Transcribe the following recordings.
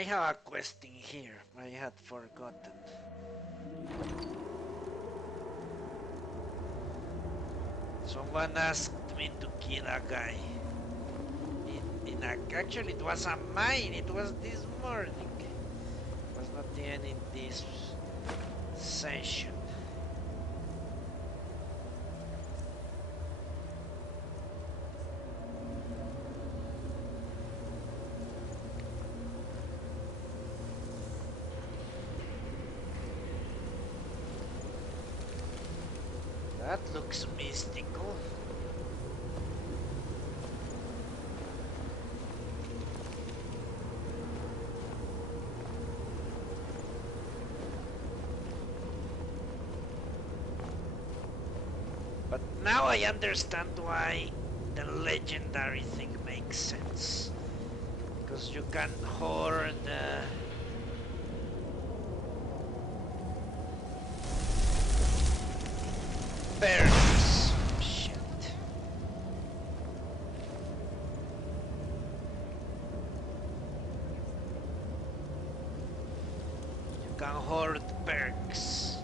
I have a quest in here. I had forgotten. Someone asked me to kill a guy. Actually, it was a mine. It was this morning. It was not even in this session. That looks mystical. But now I understand why the legendary thing makes sense. Because you can hoard perks. Shit. You can hoard perks.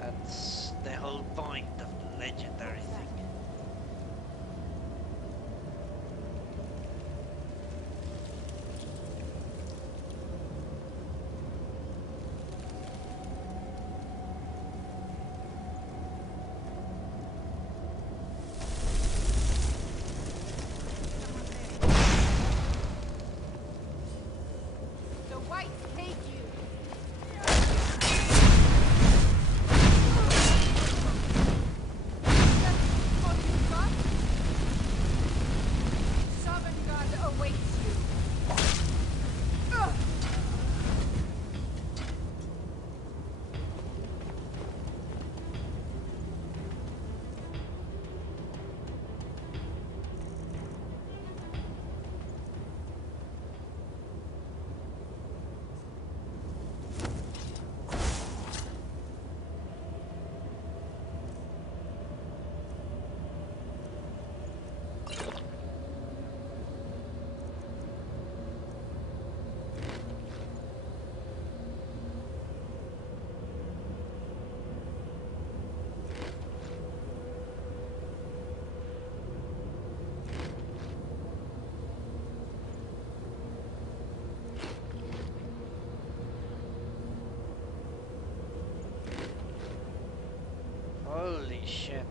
That's the whole point of the legendary thing. Holy shit.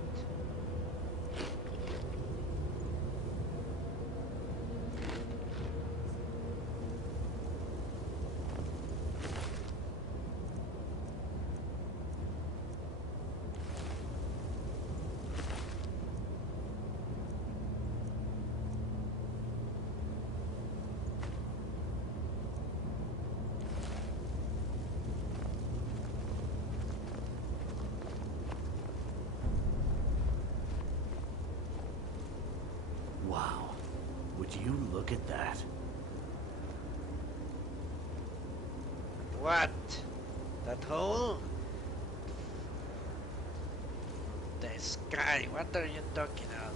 Wow. Would you look at that? What? That hole? The sky, what are you talking about?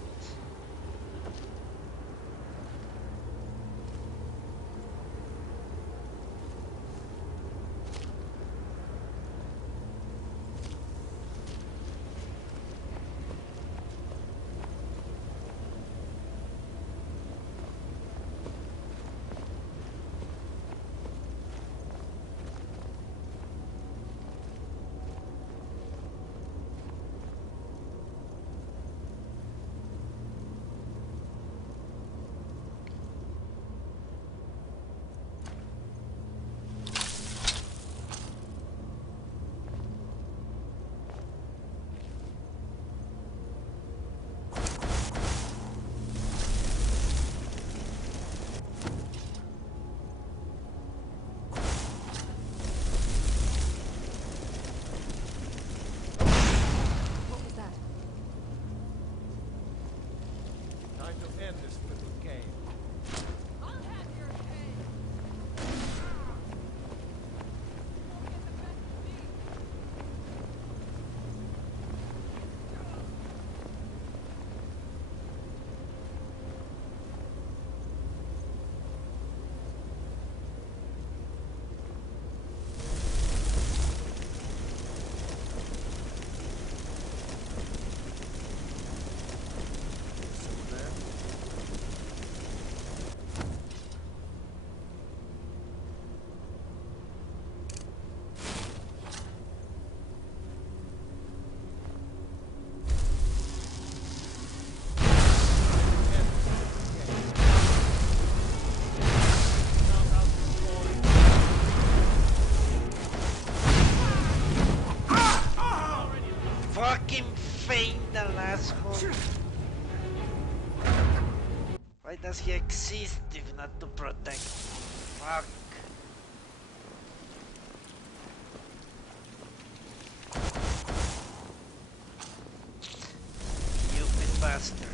fucking faint, the asshole. Why does he exist if not to protect? Fuck. Stupid bastard.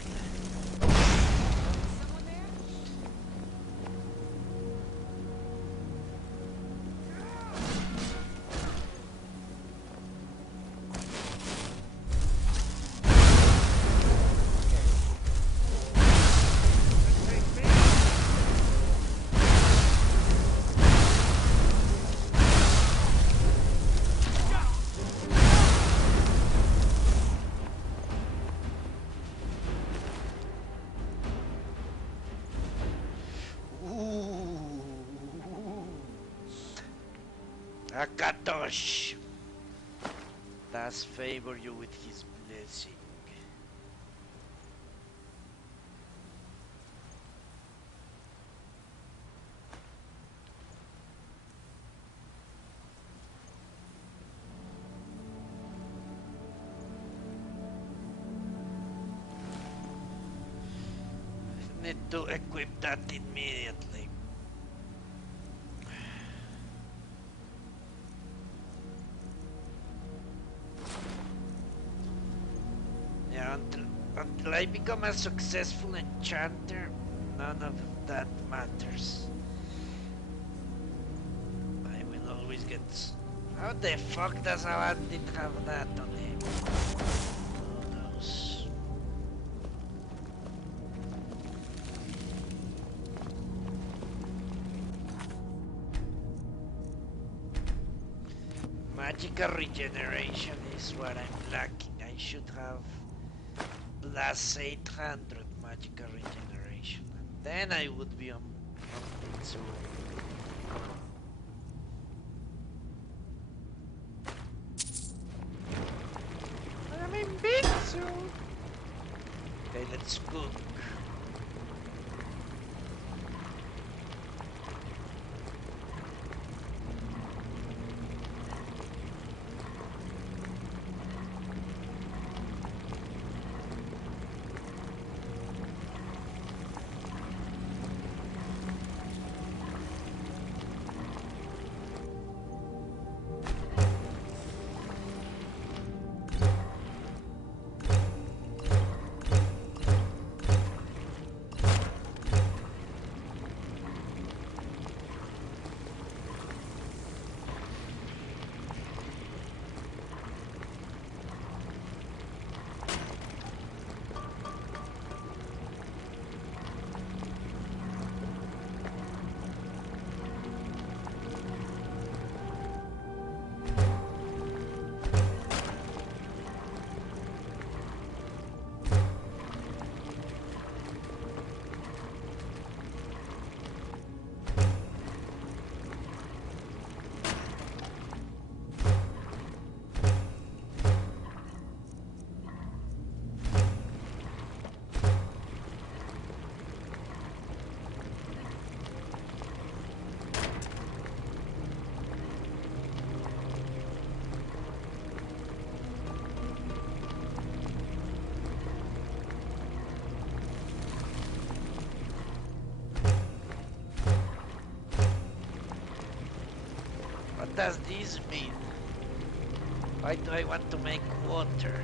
Akatosh does favor you with his blessing. Need to equip that immediately. Yeah, until I become a successful enchanter, none of that matters. I will always get... How the fuck does a bandit have that on him? Who knows? Magical regeneration is what I'm lacking. I should have plus 800 magical regeneration, and then I would be on invincible. I'm invincible! Okay, let's cook. What does this mean? Why do I want to make water?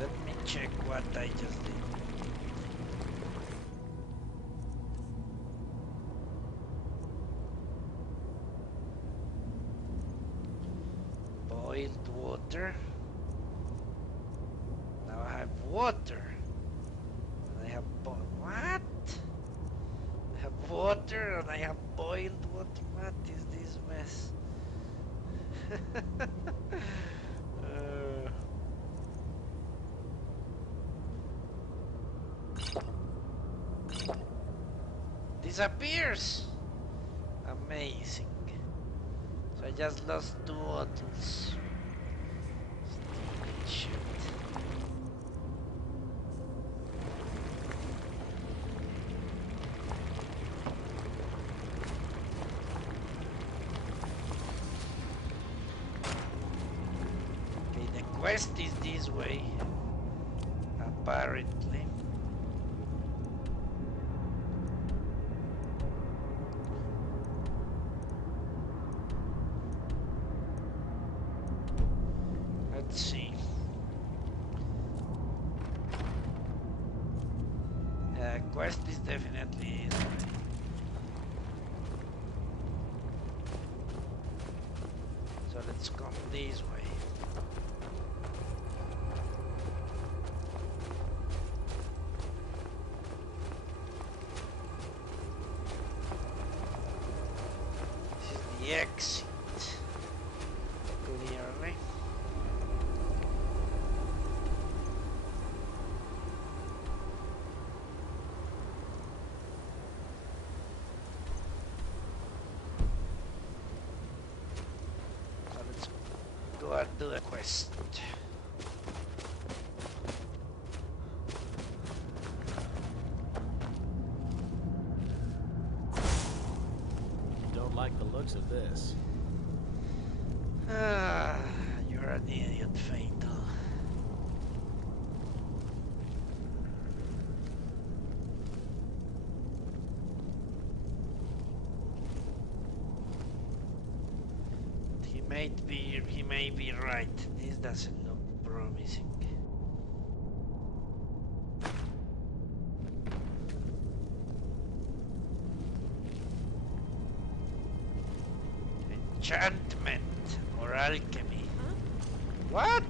Let me check what I just did. Boiled water. Now I have water. And I have what? I have water and I have boiled water. What is this mess? Disappears! Amazing. So I just lost 2 bottles. Stupid shit. quest is this way, apparently. Let's see. Quest is definitely this way. So let's come this way. This is the exit. Clearly. So let's go and do a quest. Don't like the looks of this. Ah, you're an idiot, Fatal. He may be right. This doesn't look promising. Enchantment or alchemy. Huh? What?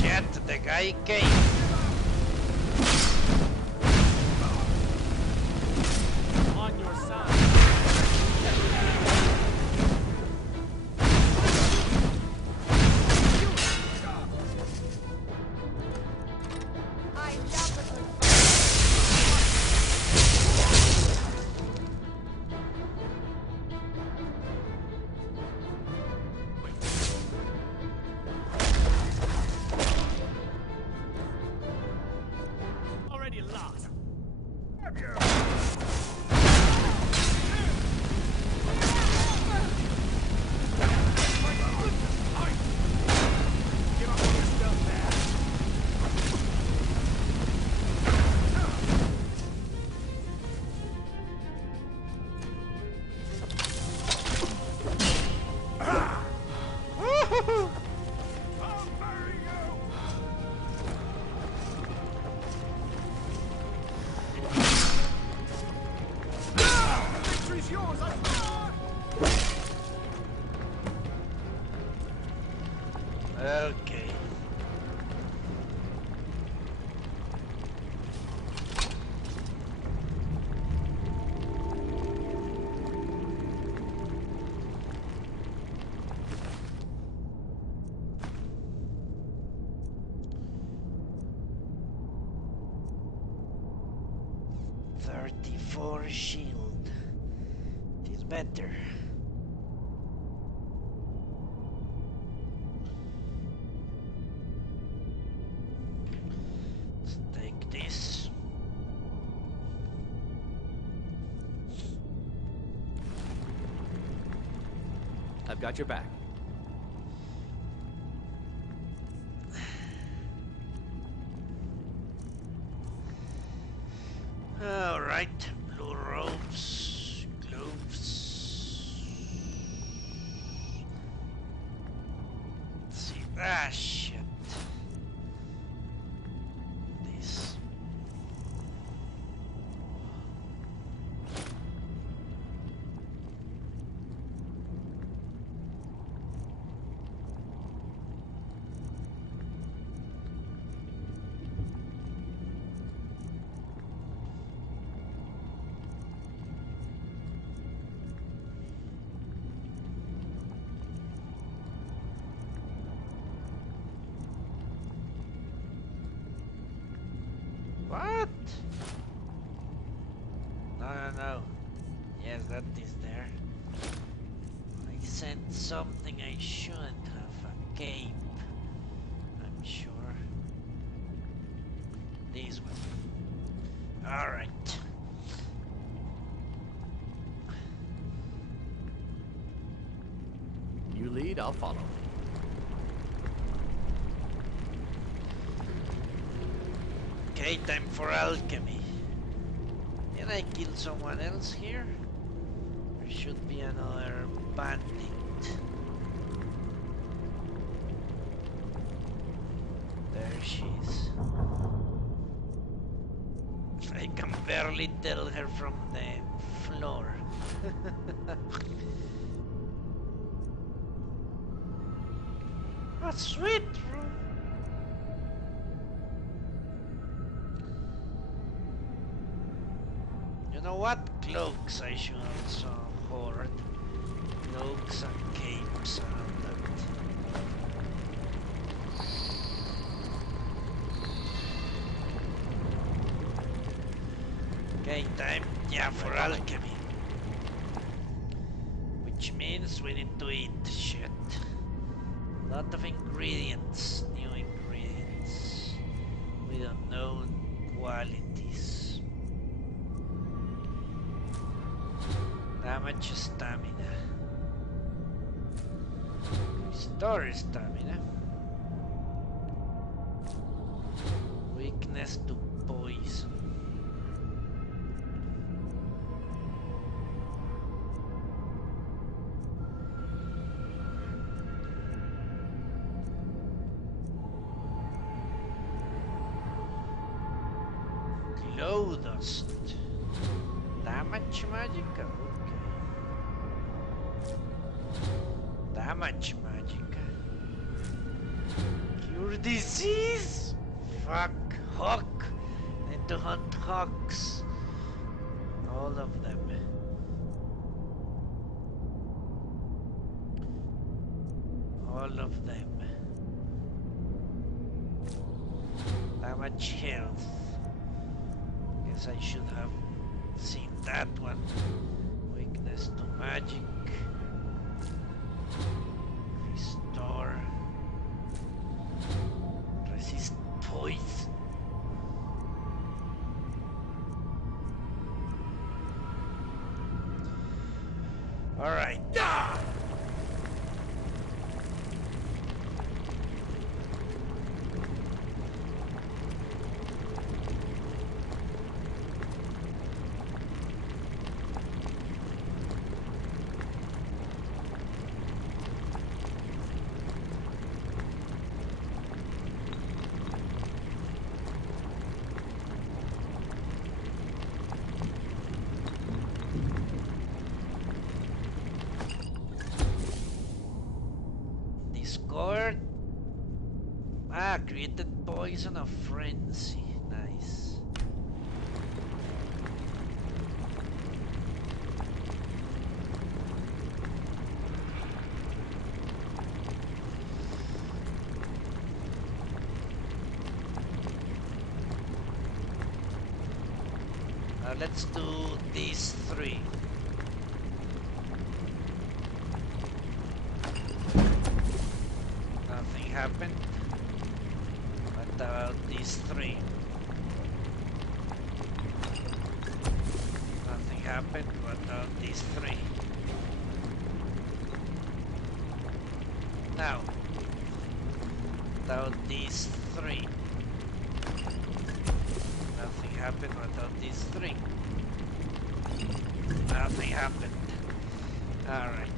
Shit, the guy came. On your side. I love a good fight. Already lost. Give up on your stuff, man. Woohoo! I'll bury you. Victory's yours. Okay. .34 shield. It is better. Let's take this. I've got your back. All right, blue robes, gloves. Let's see. Ah, shit. This. What? No. Yes, that is there. I sent something I shouldn't have. cave. I'm sure. This one. Alright. You lead, I'll follow. Okay, time for alchemy. Can I kill someone else here? There should be another bandit. There she is. I can barely tell her from the floor. A sweet room. You know what? Cloaks I should also hoard. Cloaks and capes and all that. Okay, time, yeah, for alchemy. Which means we need to eat shit. Lot of ingredients, new ingredients, with unknown qualities. Damage stamina. Restore stamina. Weakness to poison. Glow dust. Damage magica. Okay. Damage magica. Cure disease. Fuck. Hawk. Need to hunt hawks. All of them. All of them. Damage health. Guess I should have seen that one. Weakness to magic. Restore. Resist poison. Alright. Ah! Discord. Ah, created poison of frenzy. Nice. Now let's do these three. Nothing happened. What about these three? Nothing happened. What about these three? Now, about these three. Nothing happened. What about these three? Nothing happened. Alright.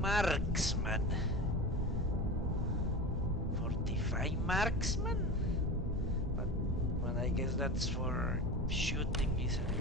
Marksman. 45 marksman? But I guess that's for shooting, isn't it?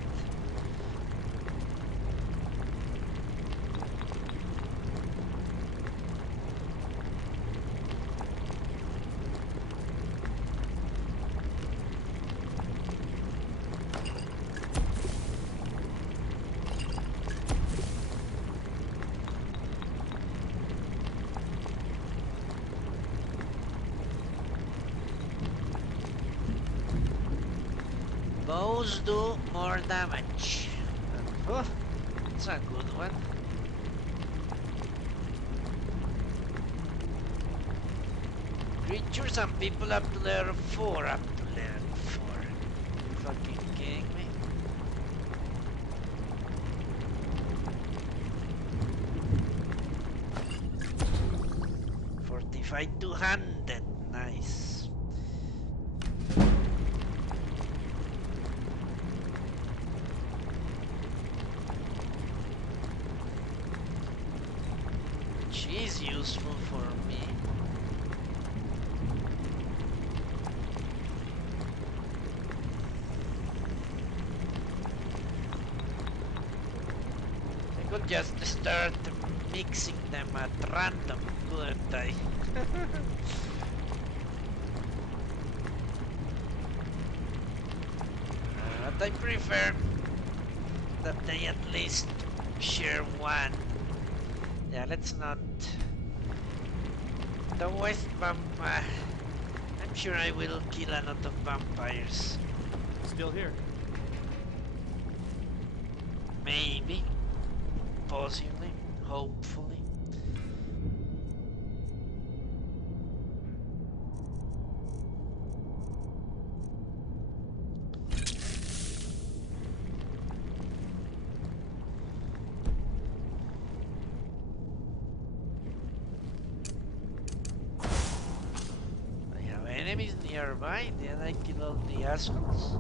bows do more damage. Oh, it's a good one. Creatures and people up to level 4, up to level 4. You fucking kidding me? Fortify 200, nice. She's useful for me. I could just start mixing them at random, couldn't I? But I prefer that they at least share one. Yeah, let's not. The West Vampire. I'm sure I will kill a lot of vampires. Still here. Maybe. Possibly. Hopefully. Enemies nearby, then I kill all the assholes.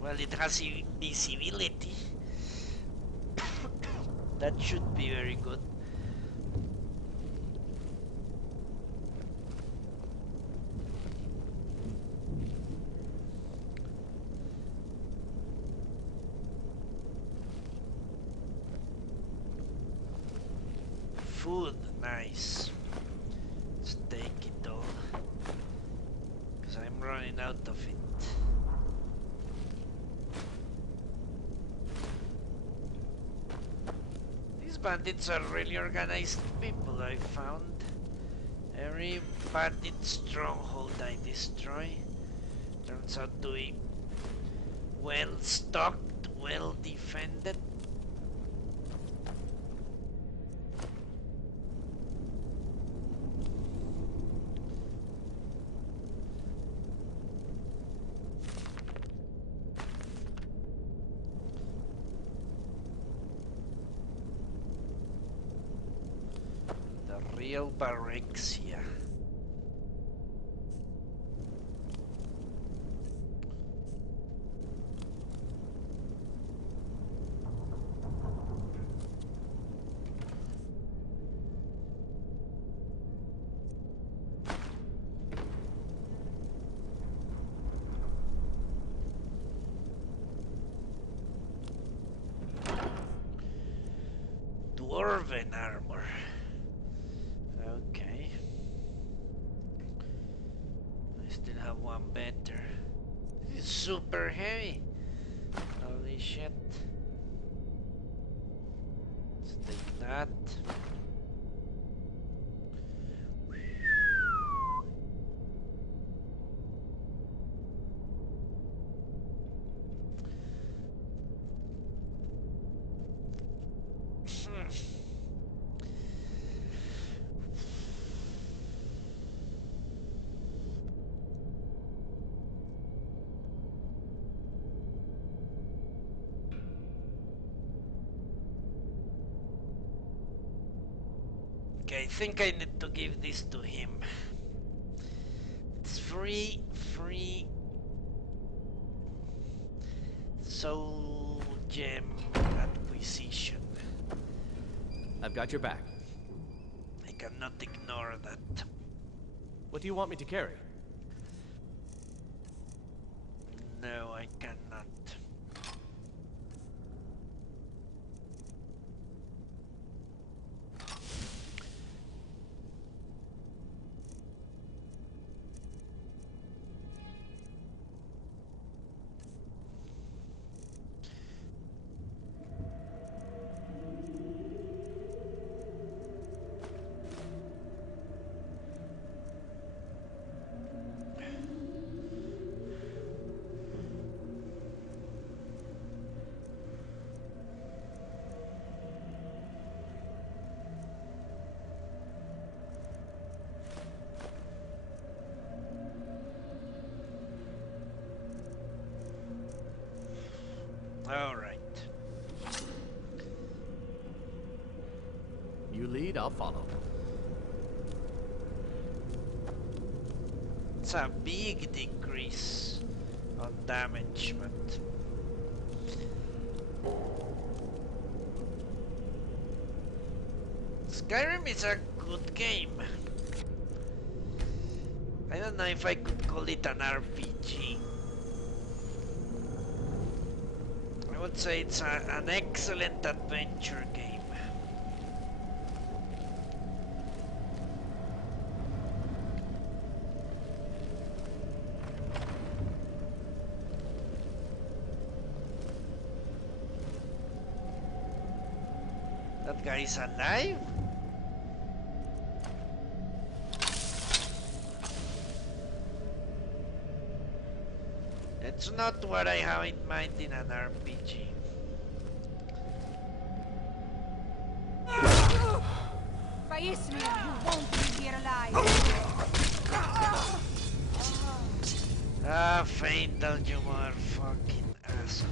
Well, it has invisibility. That should be very good. Food, nice. Take it all, because I'm running out of it. These bandits are really organized people, I found. Every bandit stronghold I destroy turns out to be well stocked, well defended. Real Barrexia. Dwarven armor. Okay. I still have one better. This is super heavy. Holy shit. Let's take that. Okay, I think I need to give this to him. It's free soul gem acquisition. I've got your back. I cannot ignore that. What do you want me to carry? No, I cannot. you lead, I'll follow. It's a big decrease on damage, but Skyrim is a good game. I don't know if I could call it an RPG. I would say it's an excellent adventure game. That guy is alive? It's not what I have in mind in an RPG. Face me, you won't be here alive. Ah, Fatal, you are fucking asshole.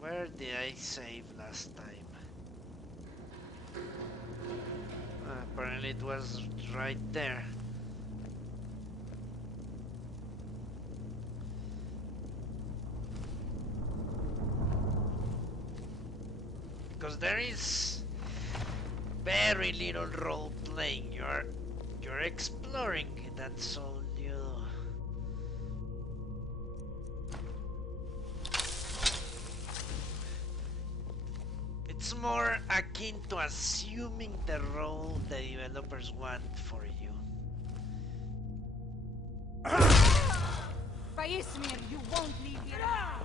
Where did I save last time? Apparently it was right there. Because there is very little role playing. You're exploring. That's all you do. It's more akin to assuming the role the developers want for you. Face me, you won't leave here alive.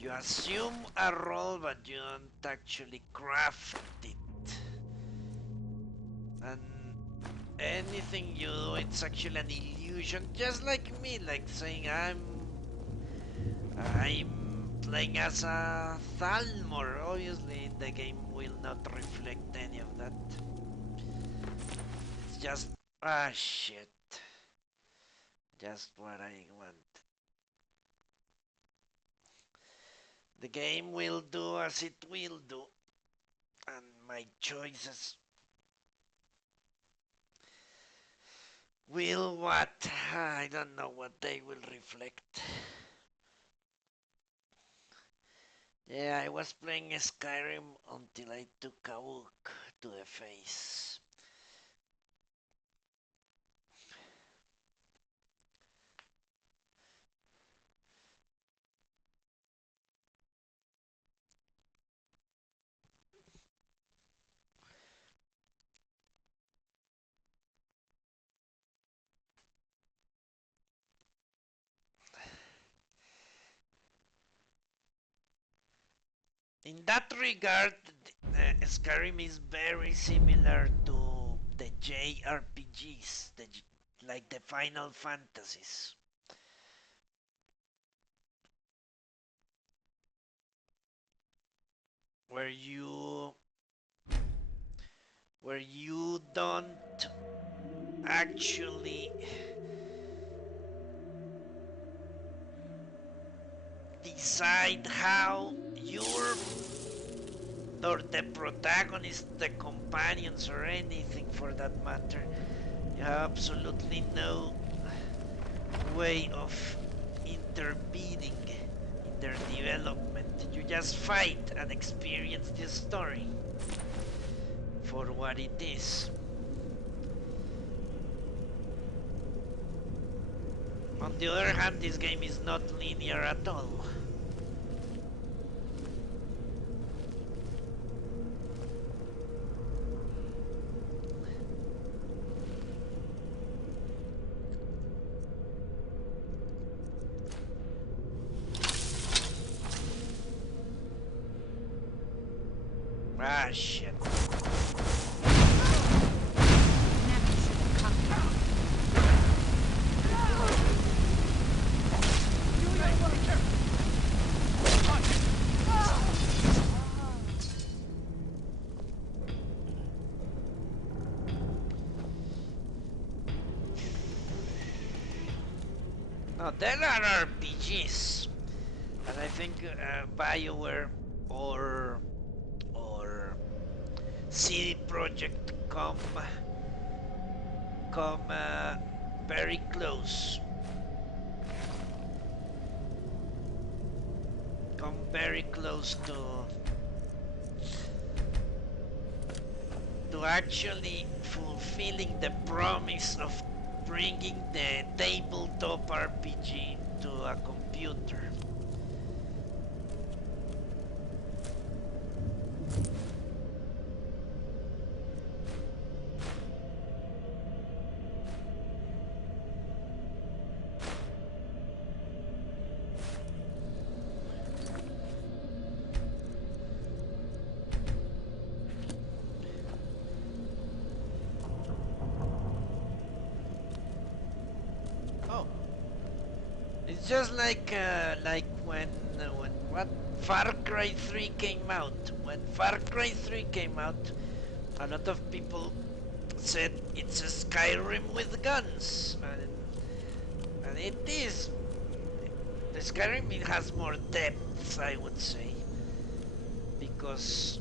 You assume a role, but you don't actually craft it. And anything you do, it's actually an illusion, just like me, like saying I'm playing as a Thalmor. Obviously, the game will not reflect any of that. It's just shit. Just what I want. The game will do as it will do, and my choices will what? I don't know what they will reflect. Yeah, I was playing Skyrim until I took a hook to the face. In that regard, Skyrim is very similar to the JRPGs, like the Final Fantasies. Where you don't actually decide how or the protagonist, the companions, or anything for that matter. You have absolutely no way of intervening in their development. You just fight and experience the story for what it is. On the other hand, this game is not linear at all. Ah, shit. Never should have come here. Oh, there are RPGs, and I think BioWare or CD Projekt come very close. Come very close to actually fulfilling the promise of bringing the tabletop RPG to a computer. It's just like when what Far Cry 3 came out. When Far Cry 3 came out, a lot of people said it's a Skyrim with guns, and it is. The Skyrim, it has more depth, I would say, because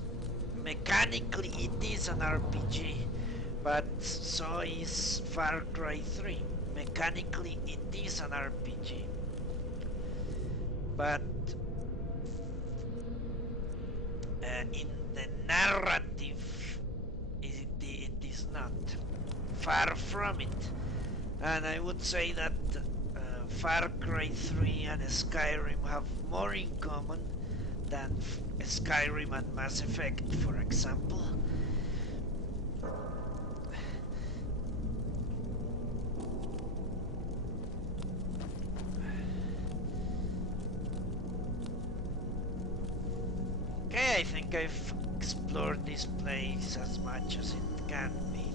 mechanically it is an RPG, but so is Far Cry 3. Mechanically it is an RPG, but in the narrative it is not. Far from it. And I would say that Far Cry 3 and Skyrim have more in common than Skyrim and Mass Effect, for example. Okay, I think I've explored this place as much as it can be.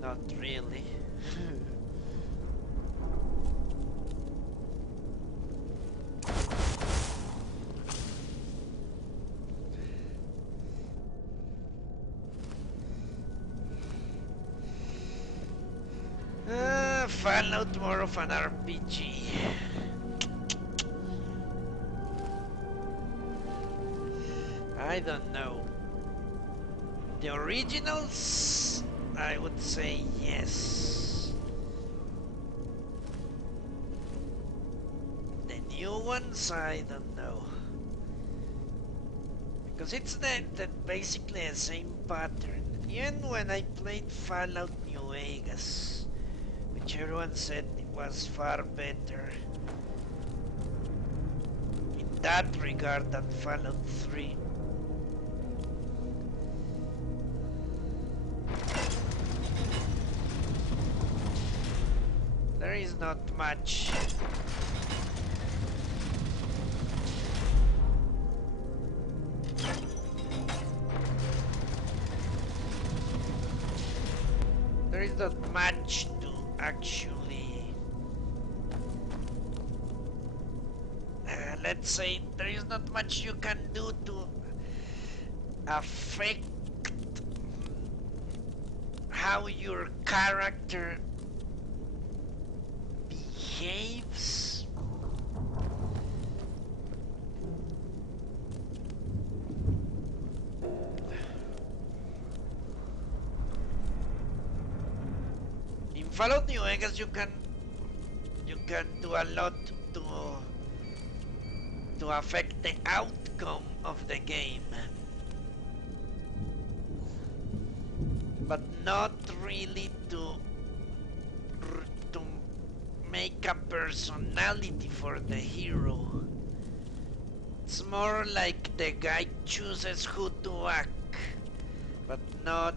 Not really. Fallout more of an RPG. I don't know. The originals, I would say yes. The new ones, I don't know. Because it's basically the same pattern. Even when I played Fallout New Vegas, which everyone said it was far better in that regard than Fallout 3. There is not much. There is not much to actually, let's say, there is not much you can do to affect how your character behaves. In Fallout New Vegas, you can do a lot to affect the outcome of the game, but not really to make a personality for the hero. It's more like the guy chooses who to act, but not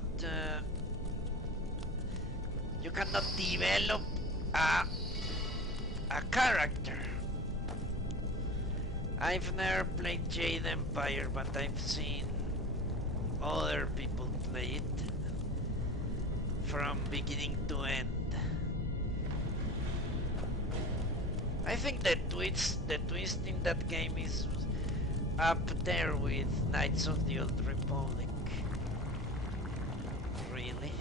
you cannot develop a character. I've never played Jade Empire, but I've seen other people play it from beginning to end. I think the twist in that game is up there with Knights of the Old Republic. Really?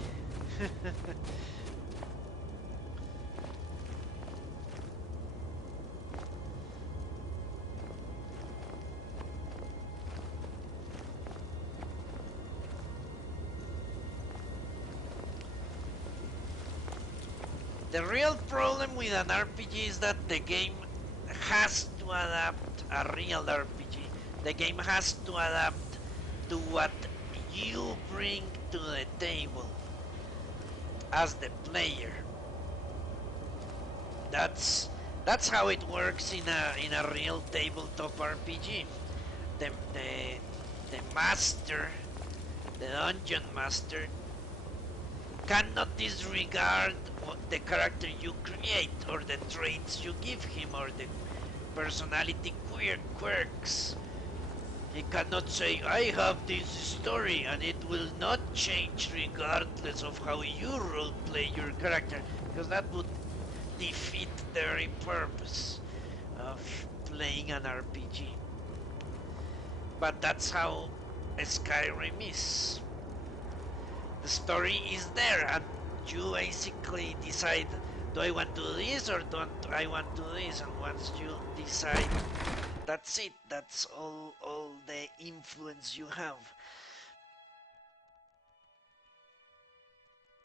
The real problem with an RPG is that the game has to adapt, a real RPG. The game has to adapt to what you bring to the table as the player. That's how it works in a real tabletop RPG. The master, the dungeon master, cannot disregard the character you create or the traits you give him or the personality quirks. He cannot say, I have this story and it will not change regardless of how you roleplay your character, because that would defeat the very purpose of playing an RPG. But that's how Skyrim is. The story is there and you basically decide, do I want to do this or don't I want to do this? And once you decide, that's it. That's all the influence you have.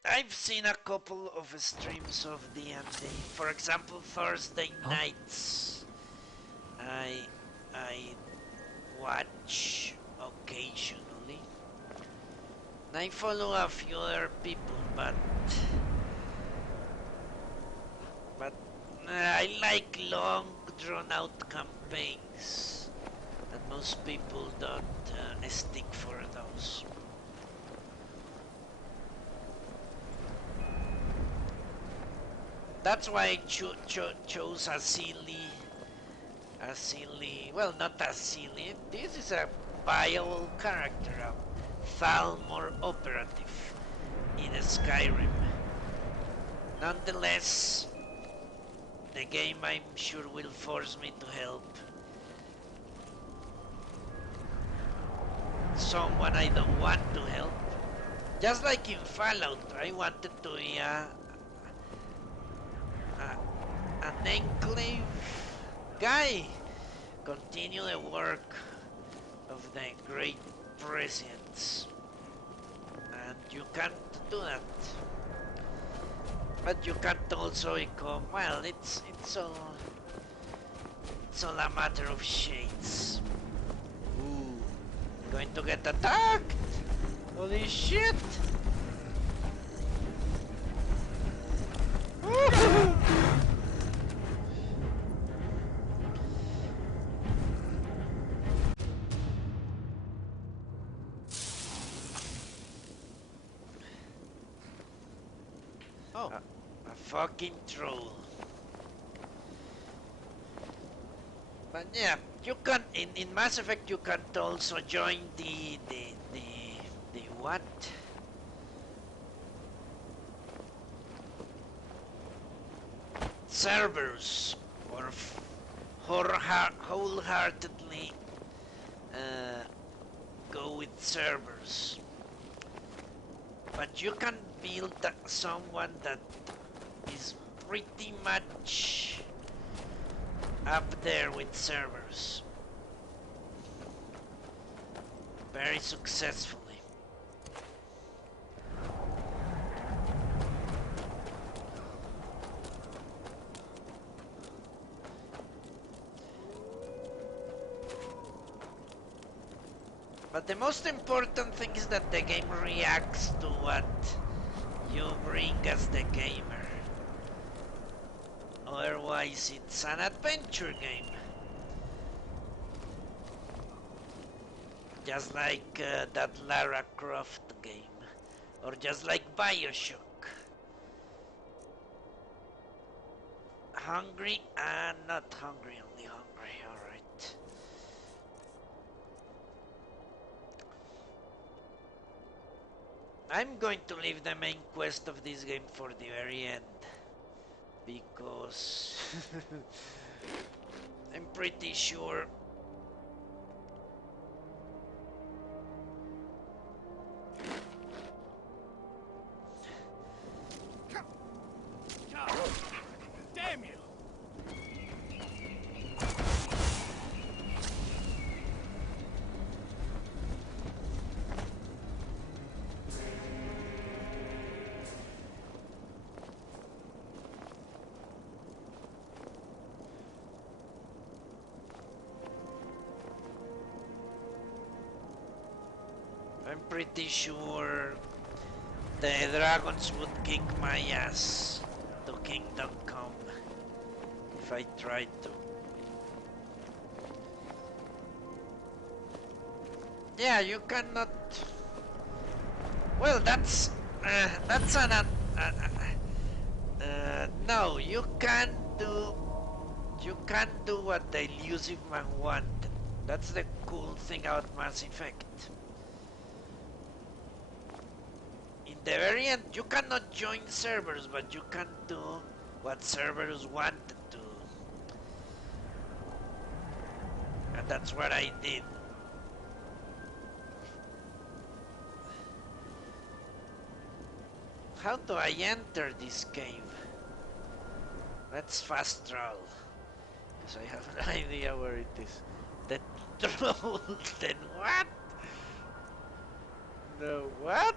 I've seen a couple of streams of D&D. For example, Thursday nights. I watch occasionally. I follow a few other people, but I like long, drawn-out campaigns, and most people don't stick for those. That's why I chose a silly, well, not a silly, this is a viable character, a Thalmor Operative in Skyrim. Nonetheless, the game I'm sure will force me to help someone I don't want to help. Just like in Fallout, I wanted to be an enclave guy, continue the work of the great prescience, and you can't do that. But you can't also become, well, it's all a matter of shades. Ooh, going to get attacked! Holy shit! Oh. A fucking troll. But yeah, you can in Mass Effect you can also join the what? Servers, or wholeheartedly go with servers. But you can build someone that is pretty much up there with servers very successfully. But the most important thing is that the game reacts to what you bring as the gamer. Otherwise, it's an adventure game. Just like that Lara Croft game. Or just like Bioshock. Hungry and not hungry, only hungry, alright. I'm going to leave the main quest of this game for the very end, because I'm pretty sure I'm pretty sure the dragons would kick my ass to Kingdom Come if I tried to. Yeah, you cannot. Well, that's an. No, you can't do. You can't do what the Elusive Man wanted. That's the cool thing about Mass Effect. In the very end, you cannot join servers, but you can do what servers wanted to. And that's what I did. How do I enter this cave? Let's fast travel. Because I have no idea where it is. The troll, then what? No, what?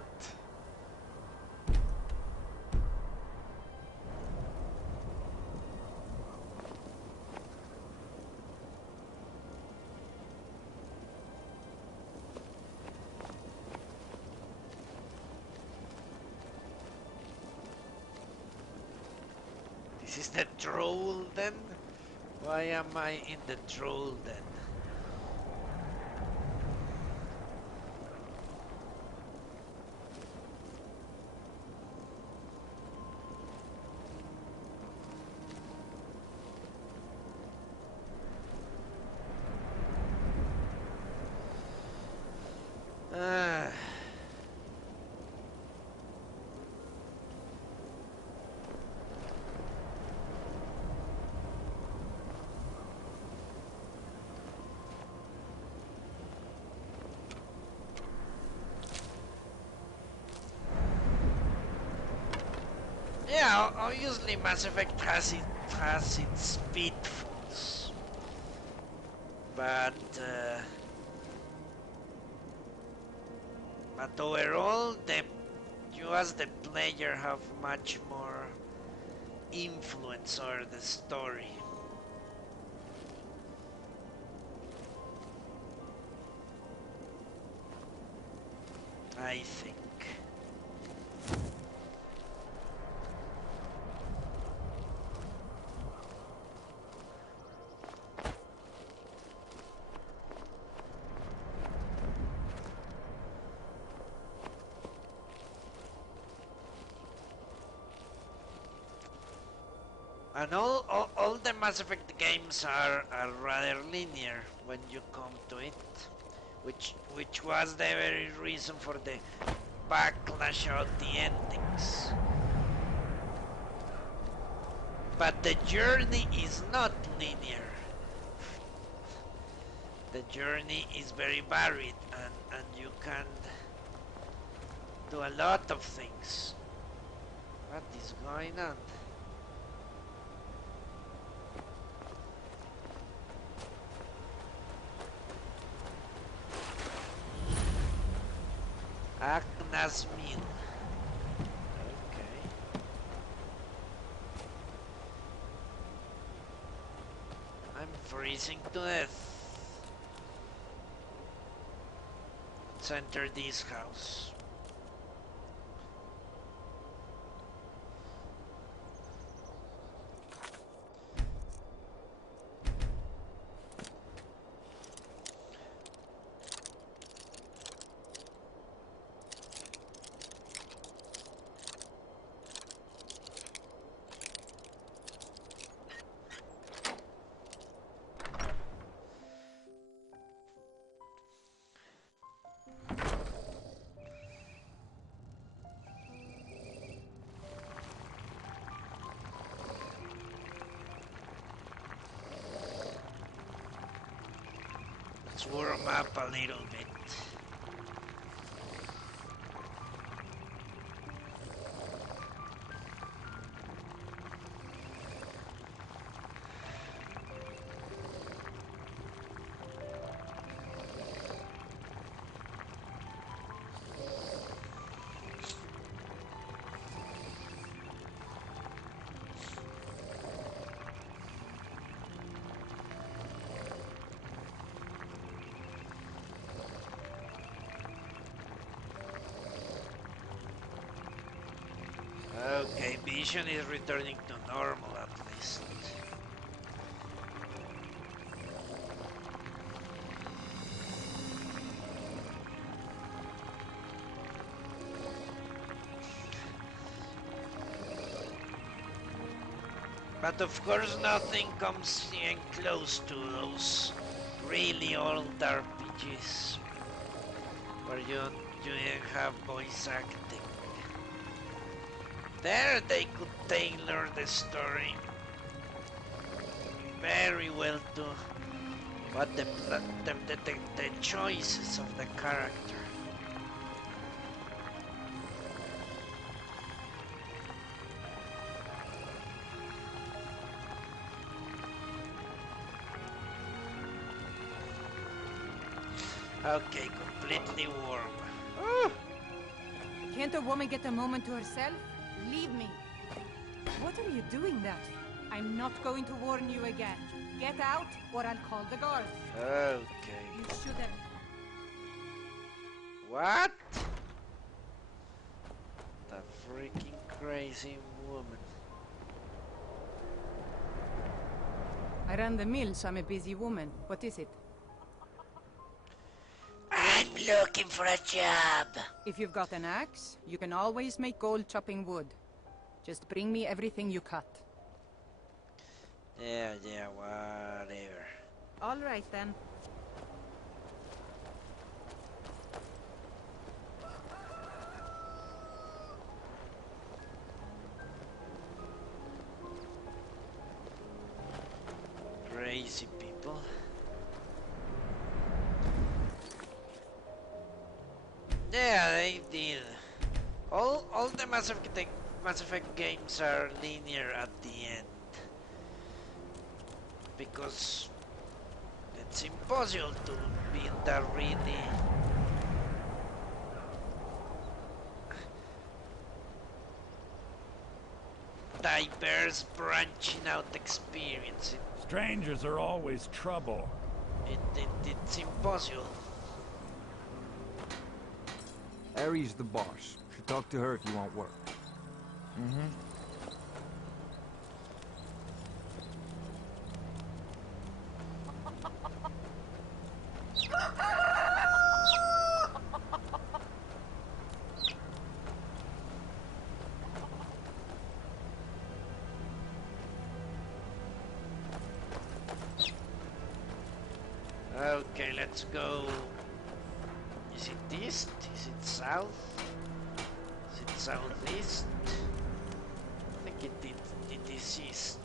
This is the troll then? Why am I in the troll then? Ah. Yeah, obviously Mass Effect has its pitfalls, but overall, you as the player have much more influence over the story. I think. And all the Mass Effect games are rather linear when you come to it, which was the very reason for the backlash of the endings. But the journey is not linear. The journey is very varied, and you can do a lot of things. What is going on? Agnes Mill. Okay. I'm freezing to death. Let's enter this house. Let's warm up a little bit. vision is returning to normal at least. But of course nothing comes even close to those really old RPGs where you didn't have voice acting. There they could tailor the story very well to what the choices of the character. Okay, completely warm. Can't a woman get a moment to herself? Leave me. What are you doing that? I'm not going to warn you again. Get out, or I'll call the guards. Okay. You shouldn't. What? The freaking crazy woman. I ran the mills. I'm a busy woman. What is it? I'm looking for a job. If you've got an axe, you can always make gold chopping wood. Just bring me everything you cut. Yeah, whatever. All right, then. Crazy people. Yeah, they did. All the Mass Effect games are linear at the end. Because it's impossible to build a really diverse branching out experience. Strangers are always trouble. It's impossible. Aries the boss. Should talk to her if you want work. Okay, let's go. Is it east? Is it south? Is it southeast? I think it is east.